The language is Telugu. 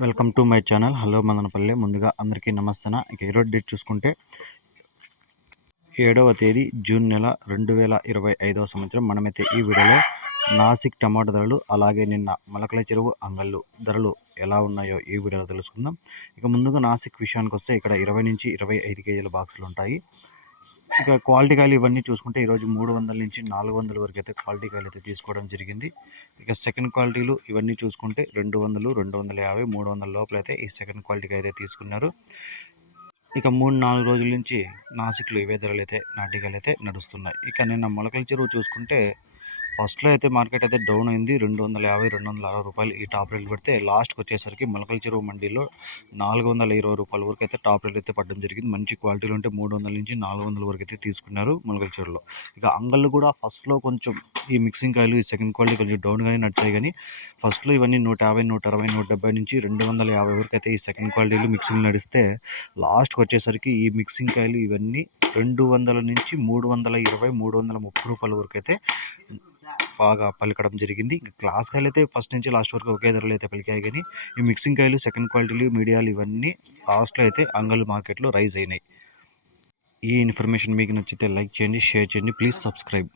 Welcome to my channel. Hello Madanapalle. ముందుగా అందరికీ నమస్తన? ఇక ఈరోజు డేట్ చూసుకుంటే ఏడవ తేదీ జూన్ నెల రెండు వేల ఇరవై ఐదవ సంవత్సరం. మనమైతే ఈ వీడియోలో నాసిక్ టమాటా ధరలు అలాగే నిన్న మొలకల చెరువు అంగళ్ళు ధరలు ఎలా ఉన్నాయో ఈ వీడియోలో తెలుసుకుందాం. ఇక ముందుగా నాసిక్ విషయానికి వస్తే ఇక్కడ ఇరవై నుంచి ఇరవై ఐదు కేజీల బాక్సులు ఉంటాయి. ఇక క్వాలిటీ కాయలు ఇవన్నీ చూసుకుంటే ఈరోజు మూడు వందల నుంచి నాలుగు వందల వరకు అయితే క్వాలిటీ కాయలు అయితే తీసుకోవడం జరిగింది. ఇక సెకండ్ క్వాలిటీలు ఇవన్నీ చూసుకుంటే రెండు వందలు రెండు వందల యాభై మూడు వందల లోపల అయితే ఈ సెకండ్ క్వాలిటీకి అయితే తీసుకున్నారు. ఇక మూడు నాలుగు రోజుల నుంచి నాసిక్లు ఇవే ధరలు అయితే నాటికాయలు అయితే నడుస్తున్నాయి. ఇక నిన్న మొలకల చెరువు చూసుకుంటే ఫస్ట్లో అయితే మార్కెట్ అయితే డౌన్ అయింది. రెండు వందల యాభై రెండు వందల అరవై రూపాయలు ఈ టాప్ రేట్లు పెడితే లాస్ట్కి వచ్చేసరికి మొలకల చెరువు మండీలో నాలుగు వందల ఇరవై రూపాయల వరకు అయితే టాప్ రేట్ అయితే పడడం జరిగింది. మంచి క్వాలిటీలో ఉంటే మూడు వందల నుంచి నాలుగు వందల వరకు అయితే తీసుకున్నారు మొలకల చెరువులో. ఇక అంగళ్ళు కూడా ఫస్ట్లో కొంచెం ఈ మిక్సింగ్ కాయలు ఈ సెకండ్ క్వాలిటీ కొంచెం డౌన్గానే నడిచాయి కానీ ఫస్ట్లో ఇవన్నీ నూట యాభై నూట అరవై నూట డెబ్బై నుంచి రెండు వందల యాభై వరకు అయితే ఈ సెకండ్ క్వాలిటీలు మిక్సింగ్ నడిస్తే లాస్ట్కి వచ్చేసరికి ఈ మిక్సింగ్ కాయలు ఇవన్నీ రెండు వందల నుంచి మూడు వందల ఇరవై మూడు వందల ముప్పై రూపాయల వరకు అయితే బాగా పలకడం జరిగింది. ఇంకా క్లాస్ కాయలు అయితే ఫస్ట్ నుంచి లాస్ట్ వరకు ఒకే ధరలో అయితే పలికాయి కానీ ఈ మిక్సింగ్ కాయలు సెకండ్ క్వాలిటీలు మీడియాలు ఇవన్నీ లాస్ట్లో అయితే అంగల్ మార్కెట్లో రైజ్ అయినాయి. ఈ ఇన్ఫర్మేషన్ మీకు నచ్చితే లైక్ చేయండి షేర్ చేయండి ప్లీజ్ సబ్స్క్రైబ్